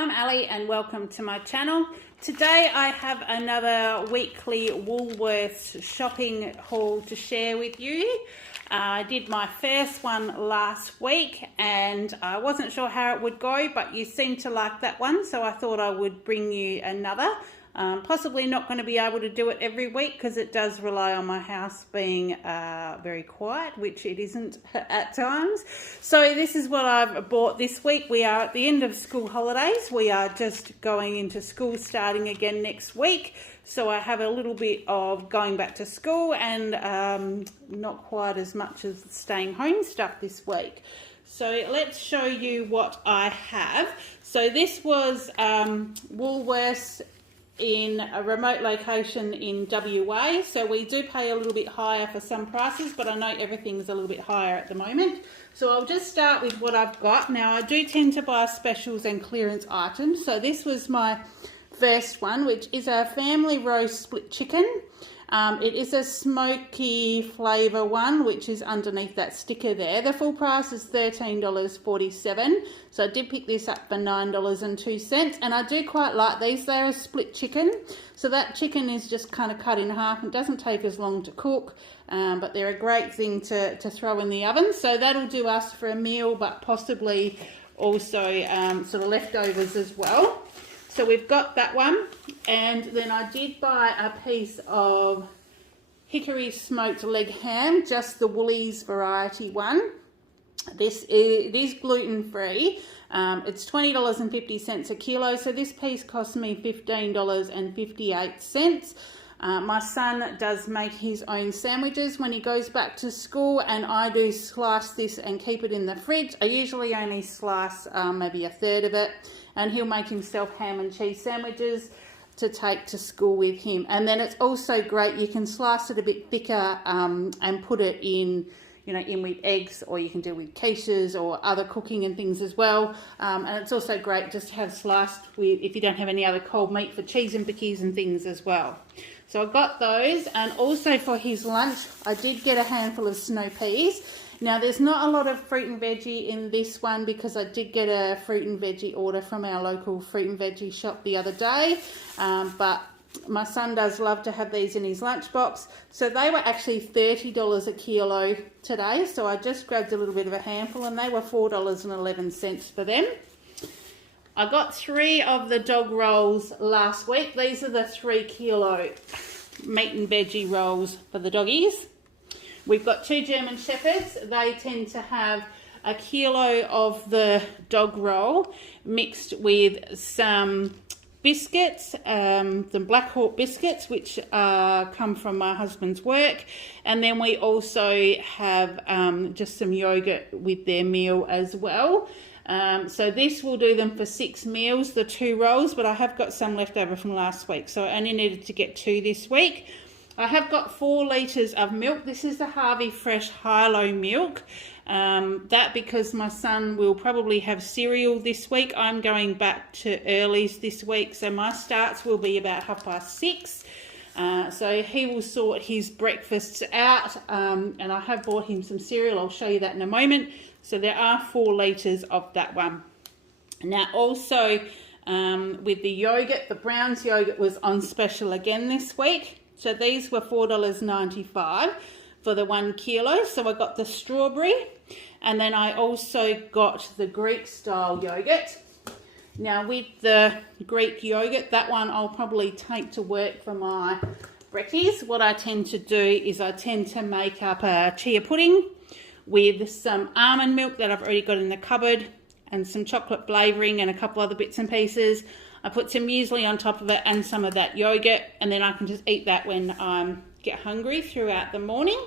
I'm Ali and welcome to my channel. Today I have another weekly Woolworths shopping haul to share with you. I did my first one last week and I wasn't sure how it would go, but you seemed to like that one, so I thought I would bring you another. Possibly not going to be able to do it every week because it does rely on my house being very quiet, which it isn't at times. So this is what I've bought this week. We are at the end of school holidays. We are just going into school starting again next week. So I have a little bit of going back to school and not quite as much as staying home stuff this week. So let's show you what I have. So this was Woolworths in a remote location in WA, so we do pay a little bit higher for some prices, but I know everything's a little bit higher at the moment. So I'll just start with what I've got. Now I do tend to buy specials and clearance items, so this was my first one, which is a family roast split chicken. It is a smoky flavour one, which is underneath that sticker there. The full price is $13.47, so I did pick this up for $9.02, and I do quite like these. They're a split chicken, so that chicken is just kind of cut in half and doesn't take as long to cook, but they're a great thing to throw in the oven. So that'll do us for a meal, but possibly also sort of leftovers as well. So we've got that one, and then I did buy a piece of Hickory Smoked Leg Ham, just the Woolies variety one. It is gluten-free. It's $20.50 a kilo, so this piece cost me $15.58. My son does make his own sandwiches when he goes back to school, and I do slice this and keep it in the fridge. I usually only slice maybe a third of it, and he'll make himself ham and cheese sandwiches to take to school with him. And then it's also great, you can slice it a bit thicker and put it in, in with eggs, or you can do with quiches or other cooking and things as well. And it's also great just to have sliced with, if you don't have any other cold meat, for cheese and bickies and things as well. So I got those, and also for his lunch, I did get a handful of snow peas. Now there's not a lot of fruit and veggie in this one because I did get a fruit and veggie order from our local fruit and veggie shop the other day, but my son does love to have these in his lunchbox. So they were actually $30 a kilo today, so I just grabbed a little bit of a handful, and they were $4.11 for them. I got 3 of the dog rolls last week. These are the 3 kilo meat and veggie rolls for the doggies. We've got 2 German Shepherds. They tend to have a kilo of the dog roll mixed with some biscuits, the Black Hawk biscuits, which come from my husband's work. And then we also have just some yogurt with their meal as well. So this will do them for 6 meals, the 2 rolls, but I have got some left over from last week, so I only needed to get 2 this week. I have got 4 litres of milk. This is the Harvey Fresh High-Low milk. That because my son will probably have cereal this week. I'm going back to earlies this week, so my starts will be about 6:30. So he will sort his breakfasts out, and I have bought him some cereal. I'll show you that in a moment. So there are 4 litres of that one. Now also with the yogurt, the Browns yogurt was on special again this week. So these were $4.95 for the 1 kilo. So I got the strawberry, and then I also got the Greek style yogurt. Now with the Greek yogurt, that one I'll probably take to work for my brekkies. What I tend to do is I tend to make up a chia pudding with some almond milk that I've already got in the cupboard, and some chocolate flavouring and a couple other bits and pieces. I put some muesli on top of it and some of that yogurt, and then I can just eat that when I get hungry throughout the morning.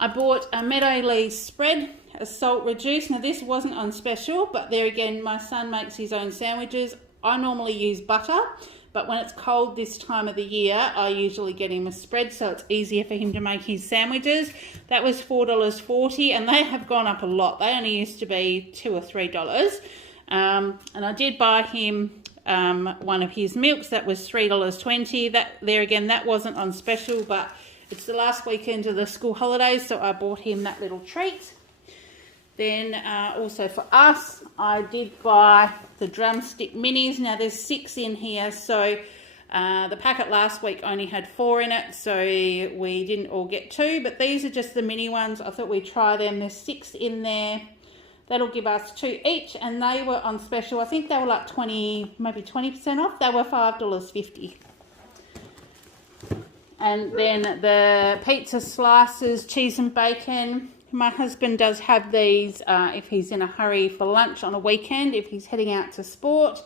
I bought a meadow leaf spread, a salt reduced. Now this wasn't on special, but there again, my son makes his own sandwiches. I normally use butter, but when it's cold this time of the year, I usually get him a spread, so it's easier for him to make his sandwiches. That was $4.40, and they have gone up a lot. They only used to be $2 or $3. And I did buy him one of his milks. That was $3.20. That there again, that wasn't on special, but it's the last weekend of the school holidays, so I bought him that little treat. Then also for us, I did buy the Drumstick Minis. Now there's 6 in here, so the packet last week only had 4 in it, so we didn't all get 2, but these are just the mini ones. I thought we'd try them. There's 6 in there. That'll give us 2 each, and they were on special. I think they were like 20, maybe 20% off. They were $5.50. And then the pizza slices, cheese and bacon. My husband does have these if he's in a hurry for lunch on a weekend, if he's heading out to sport.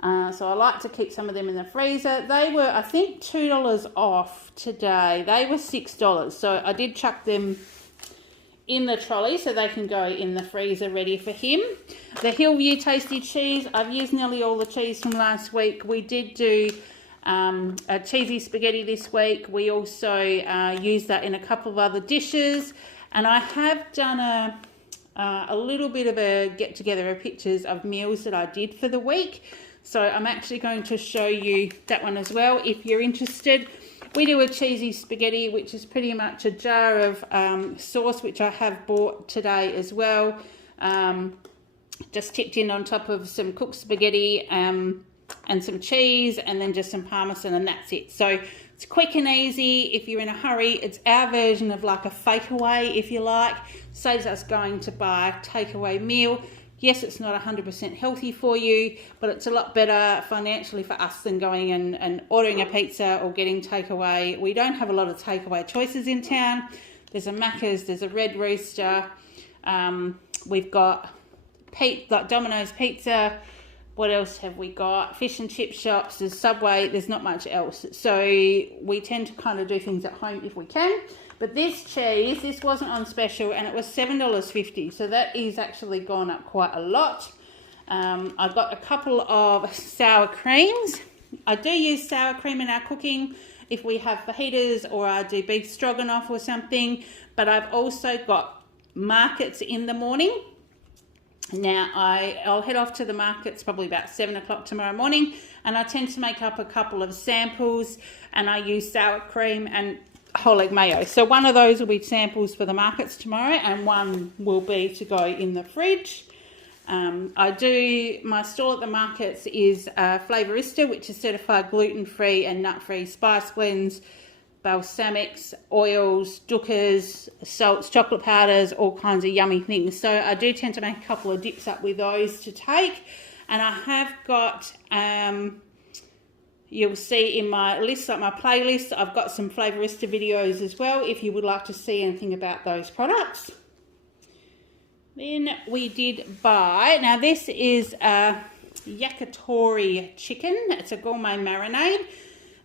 So I like to keep some of them in the freezer. They were, I think, $2 off today. They were $6. So I did chuck them in the trolley so they can go in the freezer ready for him. The Hillview Tasty Cheese. I've used nearly all the cheese from last week. We did do a cheesy spaghetti this week. We also used that in a couple of other dishes. And I have done a little bit of a get together of pictures of meals that I did for the week. So I'm actually going to show you that one as well if you're interested. We do a cheesy spaghetti, which is pretty much a jar of sauce, which I have bought today as well. Just tipped in on top of some cooked spaghetti and some cheese, and then just some parmesan, and that's it. So it's quick and easy if you're in a hurry. It's our version of like a fakeaway, if you like. Saves us going to buy a takeaway meal. Yes, it's not 100% healthy for you, but it's a lot better financially for us than going and ordering a pizza or getting takeaway. We don't have a lot of takeaway choices in town. There's a Macca's, there's a Red Rooster. We've got like Domino's Pizza. What else have we got? Fish and chip shops, there's Subway, there's not much else. So we tend to kind of do things at home if we can. But this cheese, this wasn't on special, and it was $7.50. So that is actually gone up quite a lot. I've got a couple of sour creams. I do use sour cream in our cooking if we have fajitas or I do beef stroganoff or something. But I've also got markets in the morning. Now, I'll head off to the markets probably about 7 o'clock tomorrow morning, and I tend to make up a couple of samples, and I use sour cream and whole egg mayo. So one of those will be samples for the markets tomorrow, and one will be to go in the fridge. My stall at the markets is Flavorista, which is certified gluten-free and nut-free spice blends, balsamics, oils, dukkers, salts, chocolate powders, all kinds of yummy things. So I do tend to make a couple of dips up with those to take. And I have got, you'll see in my list, like my playlist, I've got some Flavorista videos as well if you would like to see anything about those products. Then we did buy, now this is a Yakitori Chicken. It's a gourmet marinade.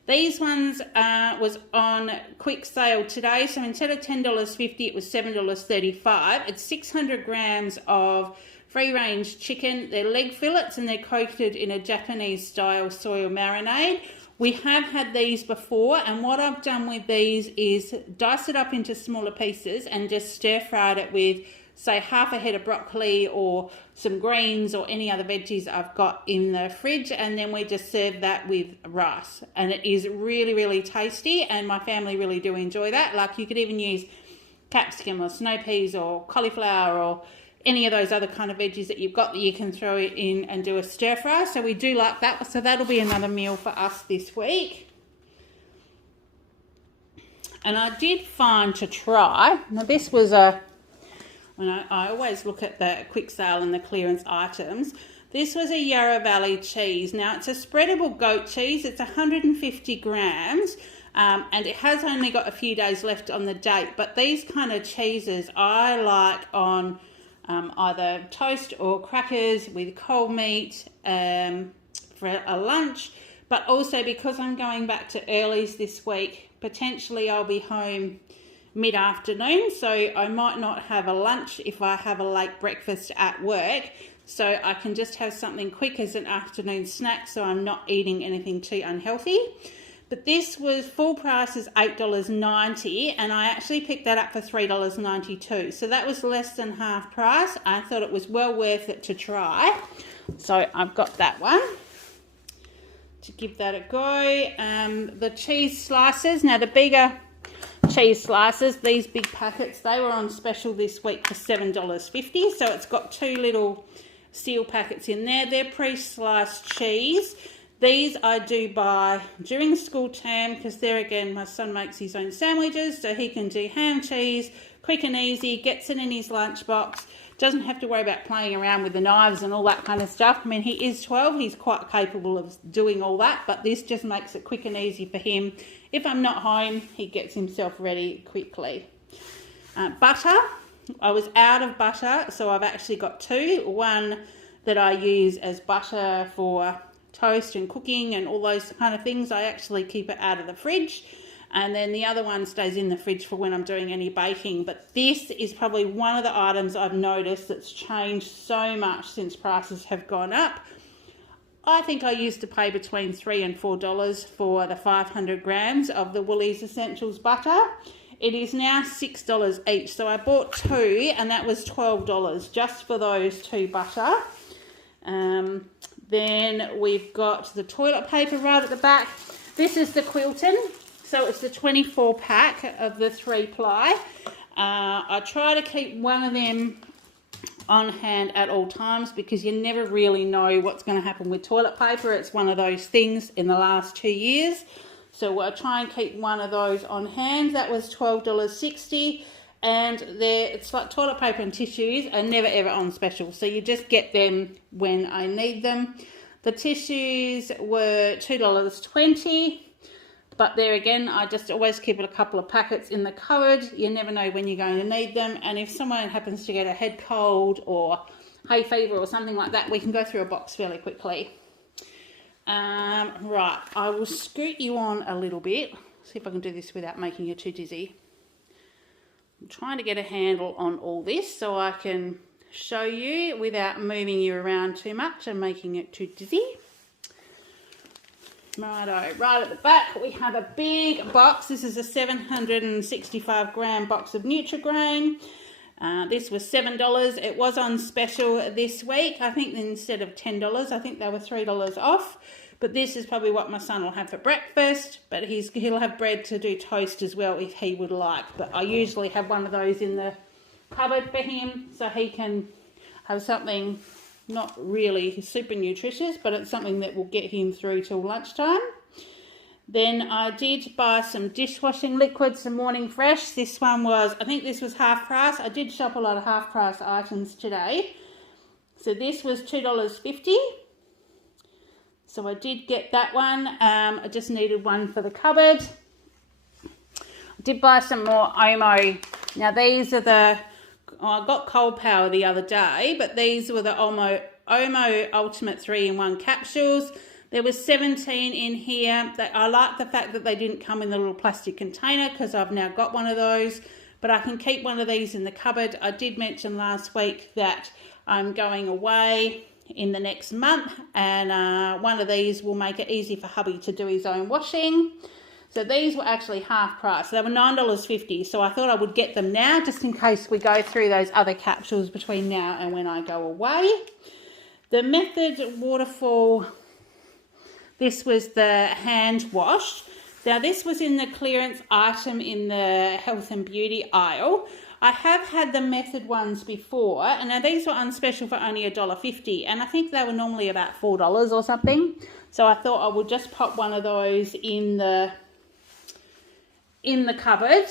These ones was on quick sale today, so instead of $10.50, it was $7.35. It's 600 grams of free-range chicken. They're leg fillets, and they're coated in a Japanese-style soy marinade. We have had these before, and what I've done with these is dice it up into smaller pieces and just stir-fried it with, say, half a head of broccoli or some greens or any other veggies I've got in the fridge, and then we just serve that with rice. And it is really, really tasty, and my family really do enjoy that. Like, you could even use capsicum or snow peas or cauliflower or any of those other kind of veggies that you've got that you can throw it in and do a stir fry. So we do like that. So that'll be another meal for us this week. And I did find to try, now this was I always look at the quick sale and the clearance items. This was a Yarra Valley cheese. Now, it's a spreadable goat cheese. It's 150 grams, and it has only got a few days left on the date. But these kind of cheeses I like on either toast or crackers with cold meat for a lunch. But also, because I'm going back to earlies this week, potentially I'll be home mid-afternoon, so I might not have a lunch if I have a late breakfast at work, so I can just have something quick as an afternoon snack, so I'm not eating anything too unhealthy. But this was full price is $8.90, and I actually picked that up for $3.92, so that was less than half price. I thought it was well worth it to try, so I've got that one to give that a go. The cheese slices, now the bigger cheese slices, these big packets, they were on special this week for $7.50, so it's got two little seal packets in there. They're pre-sliced cheese. These I do buy during school term because there again my son makes his own sandwiches, so he can do ham cheese, quick and easy, gets it in his lunchbox, doesn't have to worry about playing around with the knives and all that kind of stuff. I mean, he is 12, he's quite capable of doing all that, but this just makes it quick and easy for him. If I'm not home, he gets himself ready quickly. Butter, I was out of butter, so I've actually got two. One that I use as butter for toast and cooking and all those kind of things. I actually keep it out of the fridge, and then the other one stays in the fridge for when I'm doing any baking. But this is probably one of the items I've noticed that's changed so much since prices have gone up. I think I used to pay between $3 and $4 for the 500 grams of the Woolies Essentials butter. It is now $6 each, so I bought two and that was $12 just for those two butter. Then we've got the toilet paper right at the back. This is the Quilton, so it's the 24 pack of the 3-ply. I try to keep one of them on hand at all times because you never really know what's going to happen with toilet paper. It's one of those things in the last 2 years. So I try and keep one of those on hand. That was $12.60. And it's like toilet paper and tissues are never ever on special. So you just get them when I need them. The tissues were $2.20. But there again, I just always keep a couple of packets in the cupboard. You never know when you're going to need them. And if someone happens to get a head cold or hay fever or something like that, we can go through a box fairly quickly. Right, I will scoot you on a little bit. See if I can do this without making you too dizzy. I'm trying to get a handle on all this so I can show you without moving you around too much and making it too dizzy. Righto, right at the back we have a big box. This is a 765 gram box of Nutrigrain. This was $7. It was on special this week. I think instead of $10, I think they were $3 off. But this is probably what my son will have for breakfast. But he'll have bread to do toast as well if he would like. But I usually have one of those in the cupboard for him so he can have something not really super nutritious, but it's something that will get him through till lunchtime. Then I did buy some dishwashing liquids, some Morning Fresh. This one was, I think this was half price. I did shop a lot of half price items today. So this was $2.50. So I did get that one. I just needed one for the cupboard. I did buy some more Omo. Now these are the, I got Cold Power the other day, but these were the Omo Ultimate 3-in-1 capsules. There was 17 in here. I like the fact that they didn't come in the little plastic container because I've now got one of those, but I can keep one of these in the cupboard. I did mention last week that I'm going away in the next month, and one of these will make it easy for hubby to do his own washing. So these were actually half price. They were $9.50, so I thought I would get them now just in case we go through those other capsules between now and when I go away. The Method Waterfall, this was the hand wash. Now this was in the clearance item in the health and beauty aisle. I have had the Method ones before, and now these were on special for only $1.50, and I think they were normally about $4 or something. So I thought I would just pop one of those in the cupboard.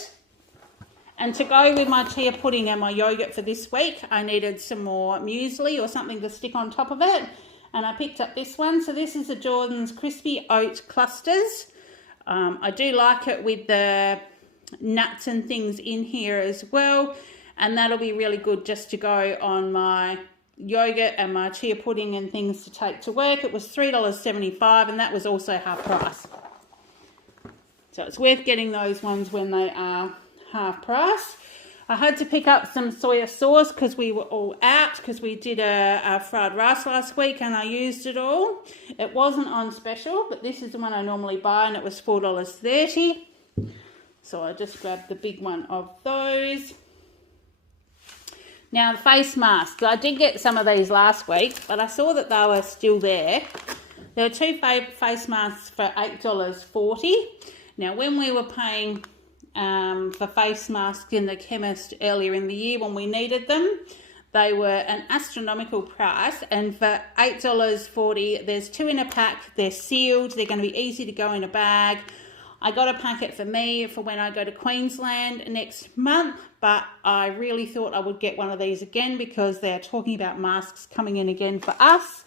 And to go with my chia pudding and my yogurt for this week, I needed some more muesli or something to stick on top of it. And I picked up this one. So this is the Jordan's Crispy Oat Clusters. I do like it with the nuts and things in here as well. And that'll be really good just to go on my yogurt and my chia pudding and things to take to work. It was $3.75 and that was also half price. So it's worth getting those ones when they are half price. I had to pick up some soya sauce because we were all out because we did a fried rice last week and I used it all. It wasn't on special, but this is the one I normally buy and it was $4.30. So I just grabbed the big one of those. Now the face masks. I did get some of these last week, but I saw that they were still there. There were two face masks for $8.40. Now when we were paying for face masks in the chemist earlier in the year when we needed them, They were an astronomical price, and for $8.40, there's 2 in a pack. They're sealed. They're going to be easy to go in a bag. I got a packet for me for when I go to Queensland next month, but I really thought I would get one of these again because they're talking about masks coming in again for us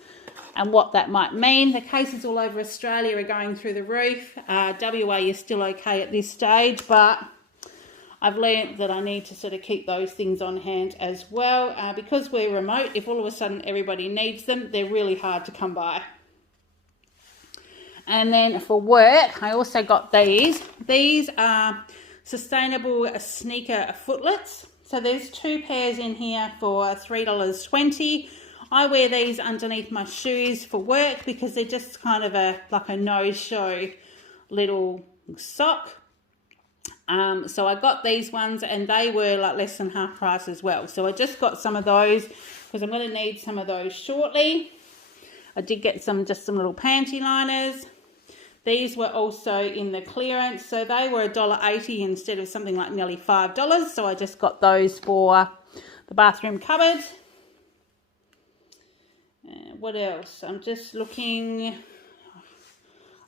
and what that might mean. The cases all over Australia are going through the roof. WA is still okay at this stage, but I've learned that I need to sort of keep those things on hand as well. Because we're remote, if all of a sudden everybody needs them, they're really hard to come by. And then for work, I also got these. These are sustainable sneaker footlets. So there's 2 pairs in here for $3.20. I wear these underneath my shoes for work because they're just kind of like a no-show little sock. So I got these ones and they were like less than half price as well. So I just got some of those because I'm going to need some of those shortly. I did get just some little panty liners. These were also in the clearance, so they were $1.80 instead of something like nearly $5. So I just got those for the bathroom cupboard. What else? I'm just looking.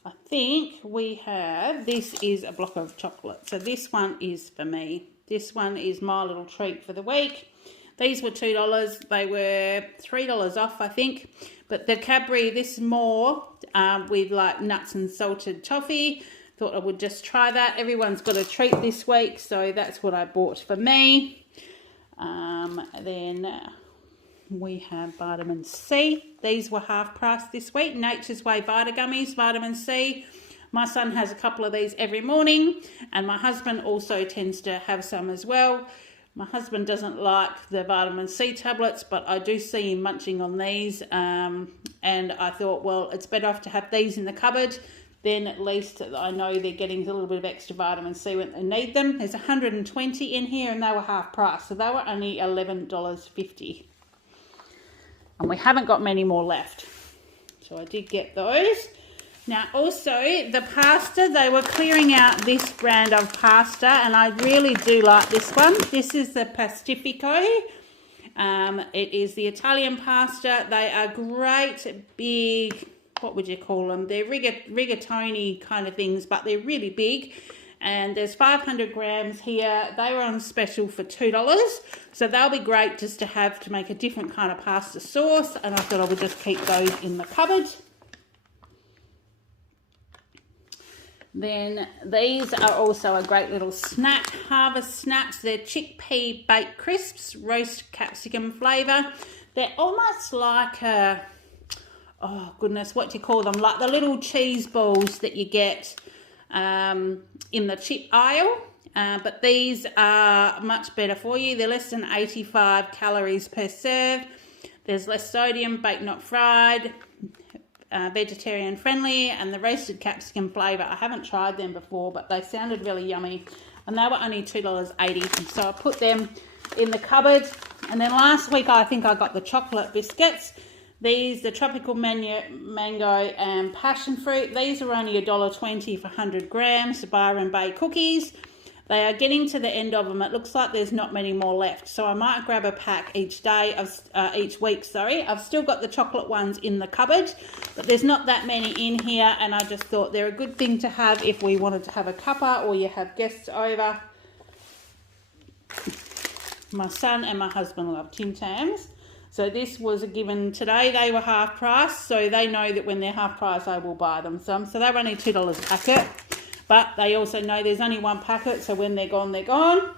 I think we have, this is a block of chocolate. So this one is for me. This one is my little treat for the week. These were $2. They were $3 off, I think. But the Cadbury, this is more with like nuts and salted toffee. Thought I would just try that. Everyone's got a treat this week, so that's what I bought for me. Then we have vitamin C. These were half price this week. Nature's Way Vita Gummies, vitamin C. My son has a couple of these every morning, and my husband also tends to have some as well. My husband doesn't like the vitamin C tablets, but I do see him munching on these. And I thought, well, it's better off to have these in the cupboard. Then at least I know they're getting a little bit of extra vitamin C when they need them. There's 120 in here and they were half price. So they were only $11.50. And we haven't got many more left. So I did get those. Now also the pasta, they were clearing out this brand of pasta and I really do like this one. This is the Pastifico. It is the Italian pasta. They are great big, what would you call them? They're rigatoni kind of things, but they're really big. And there's 500 grams here. They were on special for $2. So they'll be great just to have to make a different kind of pasta sauce. And I thought I would just keep those in the cupboard. Then these are also a great little snack, Harvest Snacks. They're chickpea baked crisps, roast capsicum flavour. They're almost like a, oh goodness, what do you call them? Like the little cheese balls that you get in the chip aisle. But these are much better for you. They're less than 85 calories per serve. There's less sodium, baked not fried. Vegetarian friendly, and the roasted capsicum flavour. I haven't tried them before, but they sounded really yummy, and they were only $2.80. So I put them in the cupboard. And then last week I think I got the chocolate biscuits. These, the tropical mango and passion fruit. These are only $1.20 for 100 grams. The Byron Bay Cookies. They are getting to the end of them. It looks like there's not many more left. So I might grab a pack each week. I've still got the chocolate ones in the cupboard, but there's not that many in here. And I just thought they're a good thing to have if we wanted to have a cuppa or you have guests over. My son and my husband love Tim Tams. So this was a given today. They were half price. So they know that when they're half price, I will buy them some. So they're only $2 a packet. But they also know there's only one packet, so when they're gone, they're gone.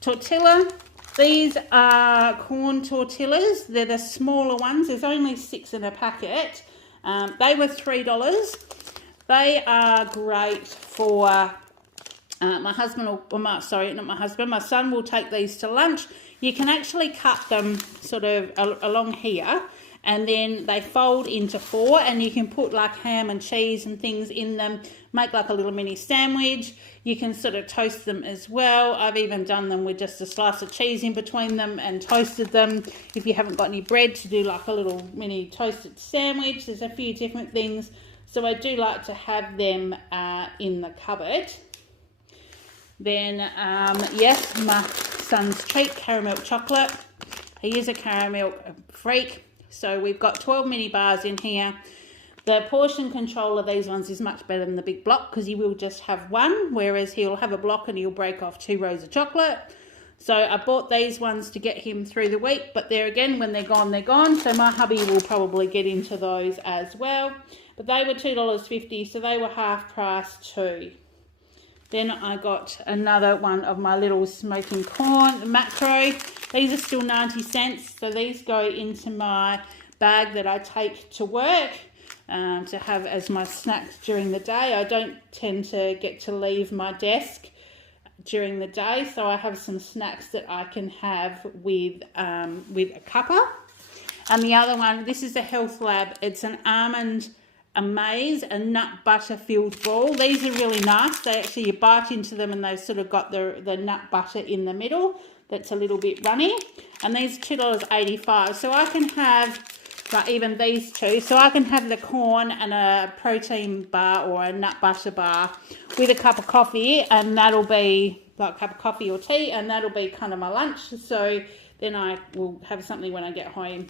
Tortilla. These are corn tortillas. They're the smaller ones. There's only 6 in a packet. They were $3. They are great for my husband, my son will take these to lunch. You can actually cut them sort of along here, and then they fold into 4, and you can put like ham and cheese and things in them, make like a little mini sandwich. You can sort of toast them as well. I've even done them with just a slice of cheese in between them and toasted them. If you haven't got any bread, to do like a little mini toasted sandwich. There's a few different things. So I do like to have them in the cupboard. Then, yes, my son's treat, caramel chocolate. He is a caramel freak. So we've got 12 mini bars in here. The portion control of these ones is much better than the big block because he will just have one, whereas he'll have a block and he'll break off 2 rows of chocolate. So I bought these ones to get him through the week, but there again, when they're gone, they're gone. So my hubby will probably get into those as well. But they were $2.50, so they were half price too. Then I got another one of my little smoking corn macro. These are still 90 cents, so these go into my bag that I take to work. To have as my snacks during the day. I don't tend to get to leave my desk during the day, so I have some snacks that I can have with a cuppa. And the other one, this is a Health Lab. It's an almond amaze, a nut butter filled ball. These are really nice. They actually, you bite into them and they've sort of got the nut butter in the middle that's a little bit runny. And these are $2.85. So I can have, like, even these two. So I can have the corn and a protein bar or a nut butter bar with a cup of coffee, and that'll be like a cup of coffee or tea, and that'll be kind of my lunch. So then I will have something when I get home.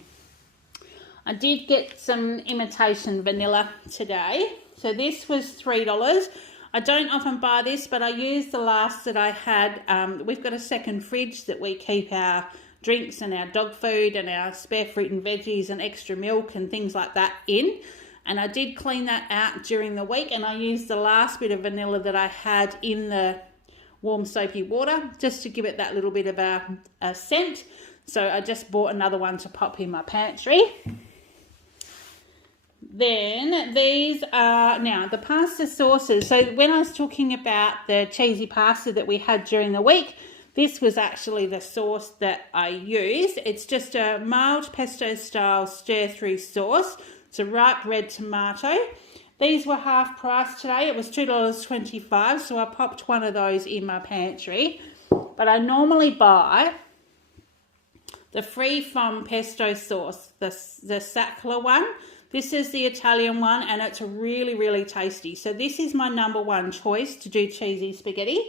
I did get some Imitation Vanilla today. So this was $3. I don't often buy this, but I used the last that I had. We've got a second fridge that we keep our drinks and our dog food and our spare fruit and veggies and extra milk and things like that in. And I did clean that out during the week, and I used the last bit of vanilla that I had in the warm soapy water just to give it that little bit of a scent. So I just bought another one to pop in my pantry. Then these are now the pasta sauces. So when I was talking about the cheesy pasta that we had during the week, this was actually the sauce that I used. It's just a mild pesto style stir through sauce. It's a ripe red tomato. These were half price today. It was $2.25, so I popped one of those in my pantry. But I normally buy the Free From Pesto sauce, the Sackler one. This is the Italian one, and it's really, really tasty. So this is my number one choice to do cheesy spaghetti.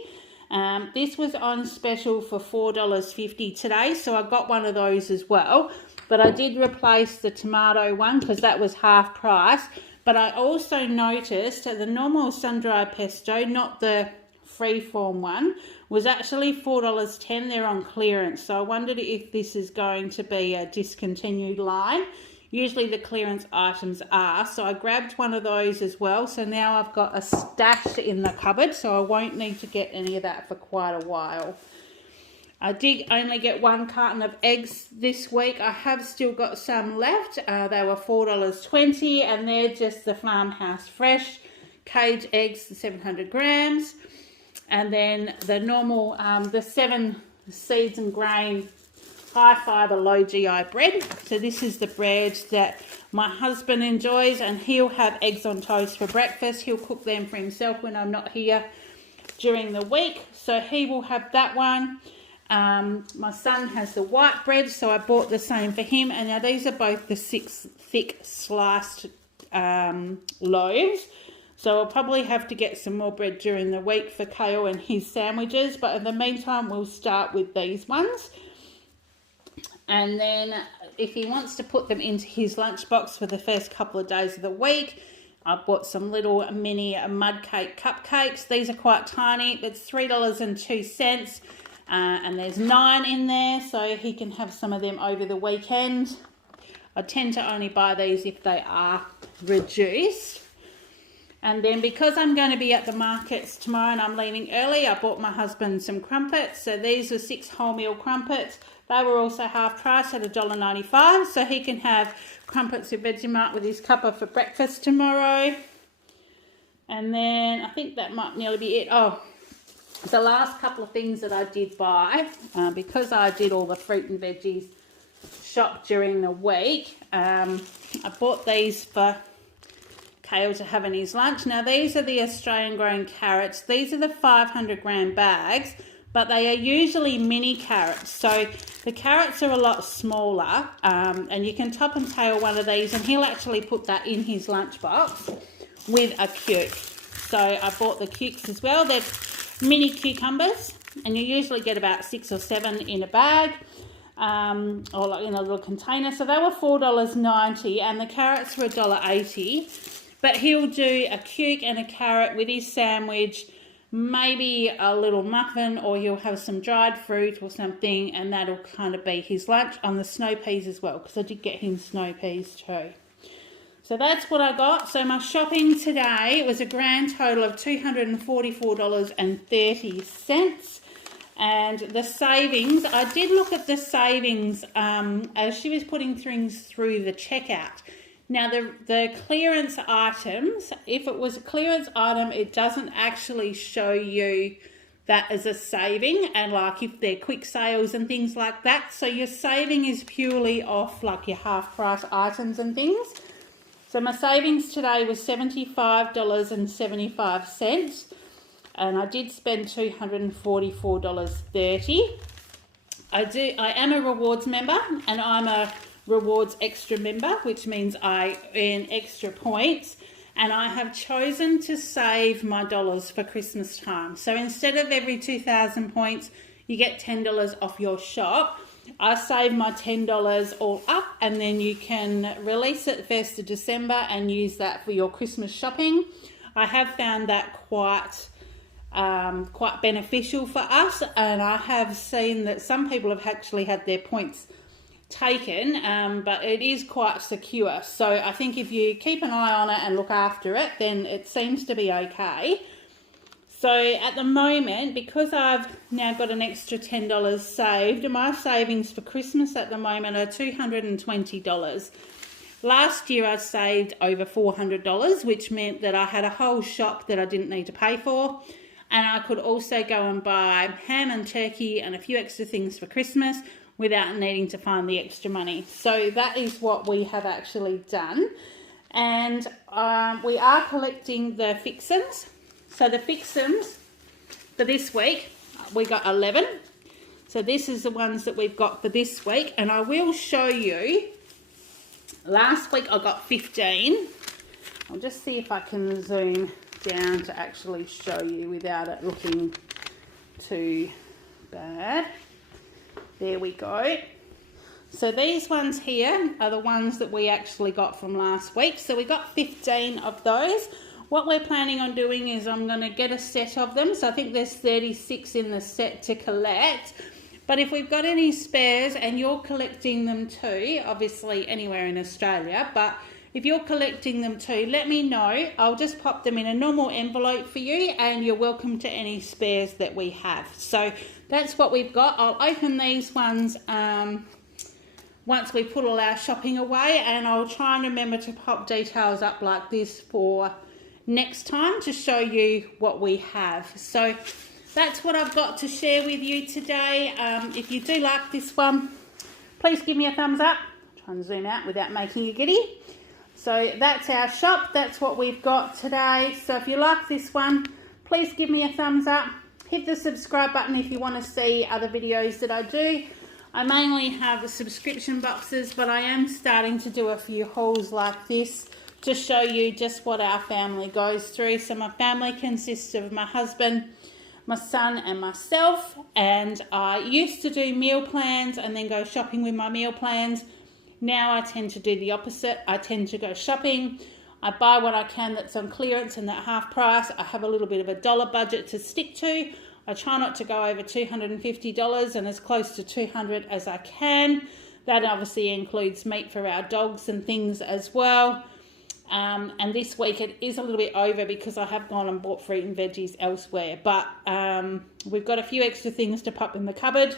This was on special for $4.50 today, so I got one of those as well. But I did replace the tomato one because that was half price. But I also noticed that the normal sun-dried pesto, not the free-form one, was actually $4.10. They're on clearance, so I wondered if this is going to be a discontinued line. Usually the clearance items are, so I grabbed one of those as well. So now I've got a stash in the cupboard, so I won't need to get any of that for quite a while. I did only get 1 carton of eggs this week. I have still got some left. They were $4.20, and they're just the Farmhouse Fresh cage eggs, 700 grams. And then the normal, the 7 seeds and grain high fibre, low GI bread. So this is the bread that my husband enjoys, and he'll have eggs on toast for breakfast. He'll cook them for himself when I'm not here during the week, so he will have that one. My son has the white bread, so I bought the same for him. And now these are both the 6 thick sliced loaves. So I'll probably have to get some more bread during the week for Kale and his sandwiches, but in the meantime we'll start with these ones. And then if he wants to put them into his lunchbox for the first couple of days of the week, I bought some little mini mud cake cupcakes. These are quite tiny. It's $3.02, and there's 9 in there, so he can have some of them over the weekend. I tend to only buy these if they are reduced. And then because I'm going to be at the markets tomorrow and I'm leaving early, I bought my husband some crumpets. So these were 6 wholemeal crumpets. They were also half price at $1.95, so he can have crumpets with Vegemite with his cuppa for breakfast tomorrow. And then I think that might nearly be it. Oh, the last couple of things that I did buy, because I did all the fruit and veggies shop during the week, I bought these for Kale to have in his lunch. Now these are the Australian grown carrots. These are the 500 gram bags, but they are usually mini carrots. So the carrots are a lot smaller, and you can top and tail one of these, and he'll actually put that in his lunchbox with a cuke. So I bought the cukes as well. They're mini cucumbers, and you usually get about 6 or 7 in a bag. or like in a little container. So they were $4.90 and the carrots were $1.80. But he'll do a cuke and a carrot with his sandwich, maybe a little muffin, or he'll have some dried fruit or something, and that'll kind of be his lunch. On the snow peas as well, because I did get him snow peas too. So that's what I got. So my shopping today was a grand total of $244.30. And the savings, I did look at the savings as she was putting things through the checkout. Now, the clearance items, if it was a clearance item, it doesn't actually show you that as a saving, and like if they're quick sales and things like that. So your saving is purely off like your half price items and things. So my savings today was $75.75, and I did spend $244.30. I am a rewards member, and I'm a rewards extra member, which means I earn extra points, and I have chosen to save my dollars for Christmas time. So instead of every 2,000 points you get $10 off your shop, I save my $10 all up, and then you can release it 1st of December and use that for your Christmas shopping. I have found that quite beneficial for us, and I have seen that some people have actually had their points taken, but it is quite secure. So I think if you keep an eye on it and look after it, then it seems to be okay. So at the moment, because I've now got an extra $10 saved, my savings for Christmas at the moment are $220. Last year I saved over $400, which meant that I had a whole shop that I didn't need to pay for, and I could also go and buy ham and turkey and a few extra things for Christmas without needing to find the extra money. So that is what we have actually done. And we are collecting the fixins. So the fixins for this week, we got 11. So this is the ones that we've got for this week. And I will show you, last week I got 15. I'll just see if I can zoom down to actually show you without it looking too bad. There we go. So these ones here are the ones that we actually got from last week. So we got 15 of those. What we're planning on doing is I'm going to get a set of them. So I think there's 36 in the set to collect. But if we've got any spares and you're collecting them too, obviously anywhere in Australia, but if you're collecting them too, let me know. I'll just pop them in a normal envelope for you, and you're welcome to any spares that we have. So that's what we've got. I'll open these ones once we put all our shopping away, and I'll try and remember to pop details up like this for next time to show you what we have. So that's what I've got to share with you today. If you do like this one, please give me a thumbs up. Try and zoom out without making you giddy. So that's our shop. That's what we've got today. So if you like this one, please give me a thumbs up. Hit the subscribe button if you want to see other videos that I do. I mainly have subscription boxes, but I am starting to do a few hauls like this to show you just what our family goes through. So my family consists of my husband, my son and myself, and I used to do meal plans and then go shopping with my meal plans. Now I tend to do the opposite. I tend to go shopping. I buy what I can that's on clearance and at half price. I have a little bit of a dollar budget to stick to. I try not to go over $250 and as close to $200 as I can. That obviously includes meat for our dogs and things as well. And this week it is a little bit over because I have gone and bought fruit and veggies elsewhere. But we've got a few extra things to pop in the cupboard.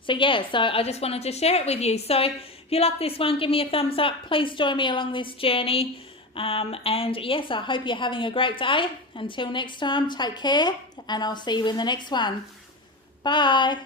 So yeah, so I just wanted to share it with you. So if you like this one, give me a thumbs up. Please join me along this journey. And yes, I hope you're having a great day. Until next time, take care, and I'll see you in the next one. Bye.